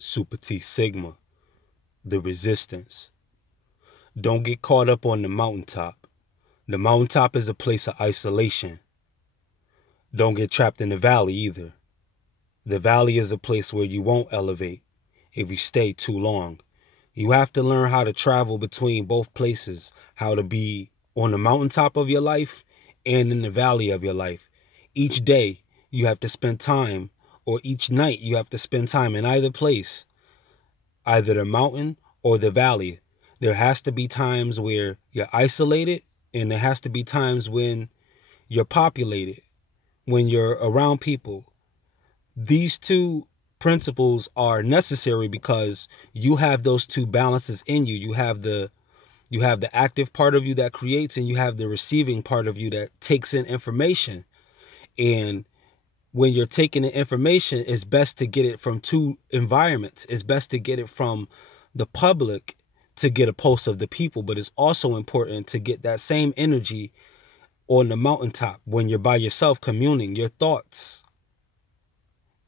Super T Sigma, the resistance. Don't get caught up on the mountaintop. The mountaintop is a place of isolation. Don't get trapped in the valley either. The valley is a place where you won't elevate if you stay too long. You have to learn how to travel between both places, how to be on the mountaintop of your life and in the valley of your life. Each day you have to spend time, or each night you have to spend time in either place, either the mountain or the valley. There has to be times where you're isolated, and there has to be times when you're populated, when you're around people. These two principles are necessary because you have those two balances in you. You have the active part of you that creates, and you have the receiving part of you that takes in information. And when you're taking the information, it's best to get it from two environments. It's best to get it from the public to get a pulse of the people, but it's also important to get that same energy on the mountaintop when you're by yourself communing. Your thoughts,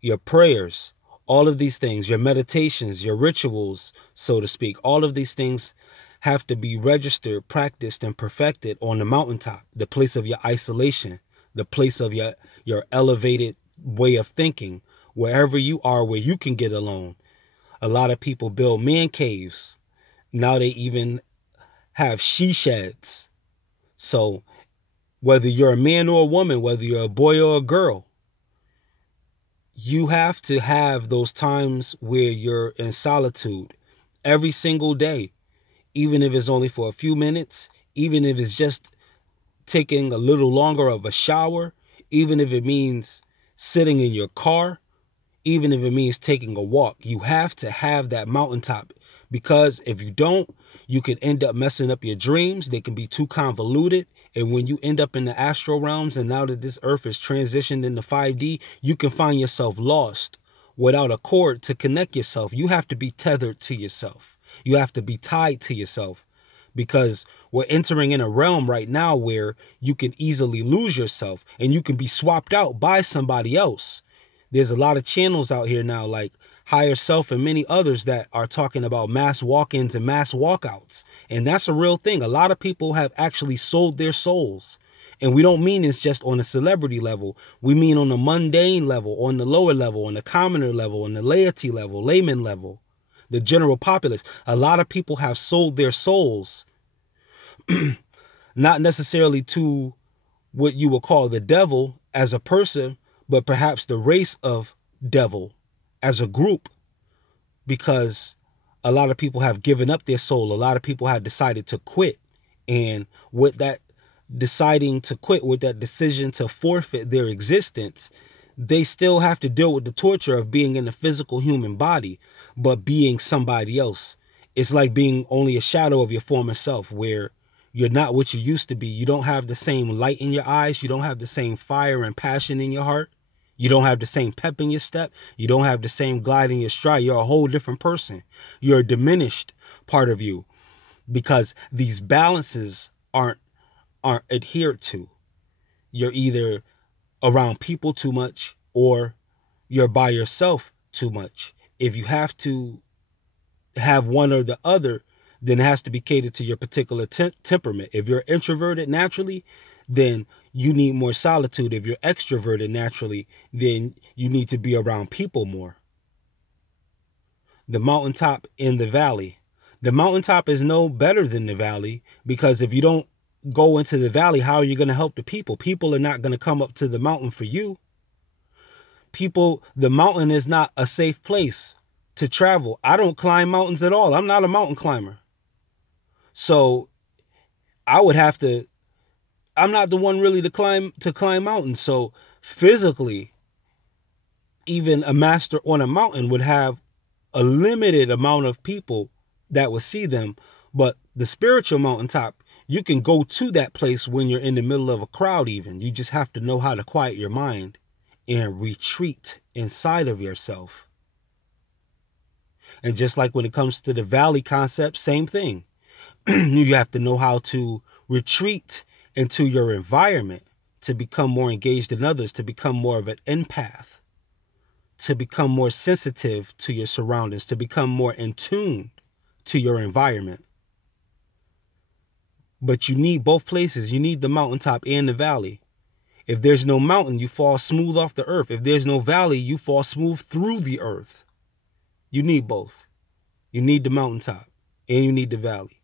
your prayers, all of these things, your meditations, your rituals, so to speak, all of these things have to be registered, practiced, and perfected on the mountaintop, the place of your isolation, the place of your elevated way of thinking, wherever you are, where you can get alone. A lot of people build man caves. Now they even have she sheds. So whether you're a man or a woman, whether you're a boy or a girl, you have to have those times where you're in solitude every single day, even if it's only for a few minutes, even if it's just taking a little longer of a shower, even if it means sitting in your car, even if it means taking a walk. You have to have that mountaintop, because if you don't, you can end up messing up your dreams. They can be too convoluted. And when you end up in the astral realms, and now that this earth is transitioned into 5D, you can find yourself lost without a cord to connect yourself. You have to be tethered to yourself. You have to be tied to yourself, because we're entering in a realm right now where you can easily lose yourself and you can be swapped out by somebody else. There's a lot of channels out here now, like Higher Self and many others, that are talking about mass walk-ins and mass walkouts. And that's a real thing. A lot of people have actually sold their souls. And we don't mean it's just on a celebrity level. We mean on the mundane level, on the lower level, on the commoner level, on the laity level, layman level, the general populace. A lot of people have sold their souls, not necessarily to what you would call the devil as a person, but perhaps the race of devil as a group, because a lot of people have given up their soul. A lot of people have decided to quit. And with that deciding to quit, with that decision to forfeit their existence, they still have to deal with the torture of being in a physical human body, but being somebody else. It's like being only a shadow of your former self, where you're not what you used to be. You don't have the same light in your eyes. You don't have the same fire and passion in your heart. You don't have the same pep in your step. You don't have the same glide in your stride. You're a whole different person. You're a diminished part of you, because these balances aren't adhered to. You're either around people too much, or you're by yourself too much. If you have to have one or the other, then it has to be catered to your particular temperament. If you're introverted naturally, then you need more solitude. If you're extroverted naturally, then you need to be around people more. The mountaintop in the valley. The mountaintop is no better than the valley, because if you don't go into the valley, how are you going to help the people? People are not going to come up to the mountain for you. The mountain is not a safe place to travel. I don't climb mountains at all. I'm not a mountain climber. So I'm not the one really to climb mountains. So physically, even a master on a mountain would have a limited amount of people that would see them. But the spiritual mountaintop, you can go to that place when you're in the middle of a crowd even. You just have to know how to quiet your mind and retreat inside of yourself. And just like when it comes to the valley concept, same thing. You have to know how to retreat into your environment to become more engaged in others, to become more of an empath, to become more sensitive to your surroundings, to become more in tune to your environment. But you need both places. You need the mountaintop and the valley. If there's no mountain, you fall smooth off the earth. If there's no valley, you fall smooth through the earth. You need both. You need the mountaintop and you need the valley.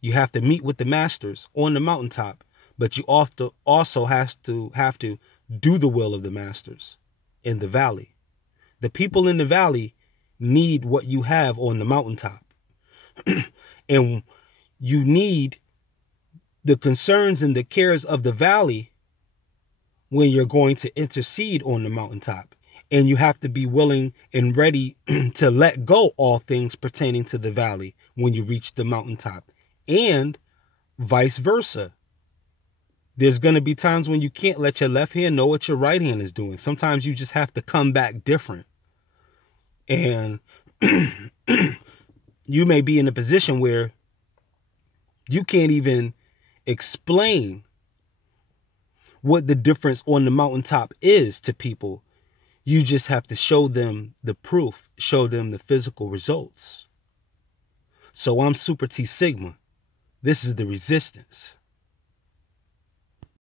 You have to meet with the masters on the mountaintop, but you also have to do the will of the masters in the valley. The people in the valley need what you have on the mountaintop. And you need the concerns and the cares of the valley when you're going to intercede on the mountaintop. And you have to be willing and ready to let go all things pertaining to the valley when you reach the mountaintop, and vice versa. There's going to be times when you can't let your left hand know what your right hand is doing. Sometimes you just have to come back different. And you may be in a position where you can't even explain what the difference on the mountaintop is to people. You just have to show them the proof, show them the physical results. So I'm Super T Sigma. This is the resistance.